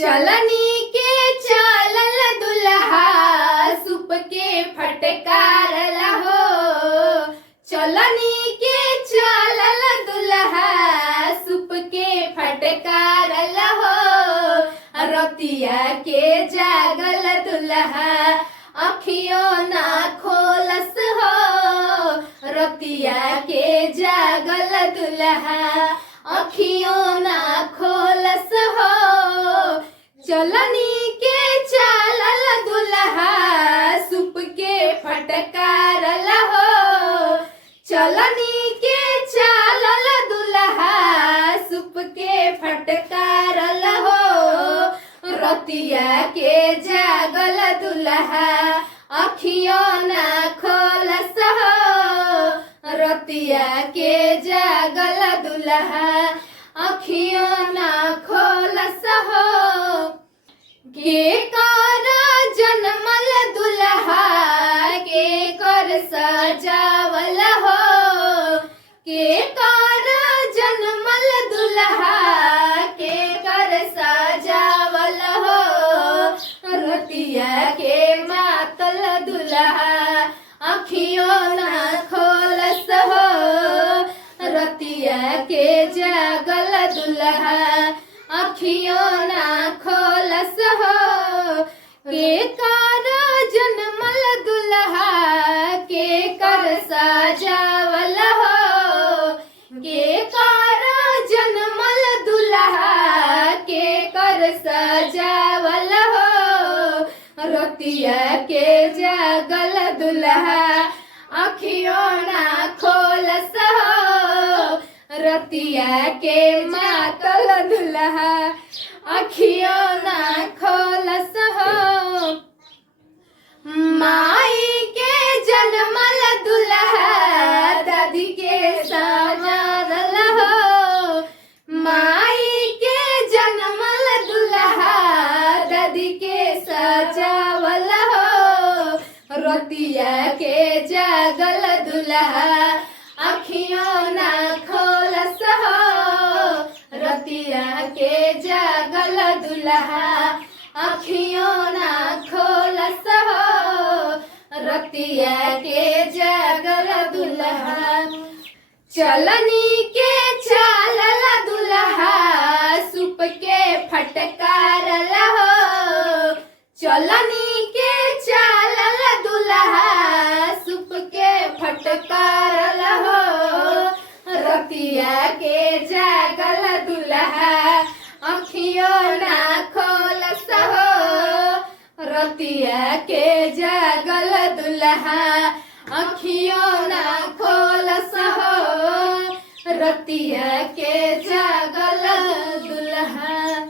चलनी के चलल दुल्हा सुप के फटकारल हो। चलनी के चलल दुल्हा सुप के फटकारल हो। रतिया के जागल दुल्हा अखियों ना खोलस हो। रतिया के जागल दुल्हा अखियों ना खोलस हो। चलनी के चलल दुल्हा सुप के फटकारल हो। चलनी के चलल दुल्हा सुप के फटकारल हो। रतिया के जागल दुल्हा अखियों ना खोलस हो। रतिया के जागल दुल्हा अखियों ना खोलस हो। के कर जनमल दुल्हा के कर सजावल हो। के कर जनमल दुल्हा के कर सजावल हो। रतिया के मातल दुल्हा अखियों ना खोलस हो। रतिया के जागल दुल्हा अखियों ना खोलस हो। के कर जनमल दुल्हा के कर सजावल हो। के कर जनमल दुल्हा के कर सजावल हो। रतिया के जागल दुल्हा अखियों ना खोलस हो। रतिया के मातल दुल्हा अखियों ना खोलस हो। माई के जनमल दुल्हा दादी के सजावल हो। माई के जनमल दुल्हा दादी के सजावल हो। रतिया के जागल दुल्हा अखियों ना खोलस हो। रतिया के जागल दुल्हा अखियों ना खोलस हो। रतिया के जागल दुल्हा चलनी के चलल दुल्हा सुप के फटकारल हो। चलनी के चलल दुल्हा सुप के फटकारल हो। रतिया के जागल दुल्हा अखियों ना खोलस हो। रतिया के जागल दुल्हा अखियों ना खोलस हो। रतिया के जागल दुल्हा।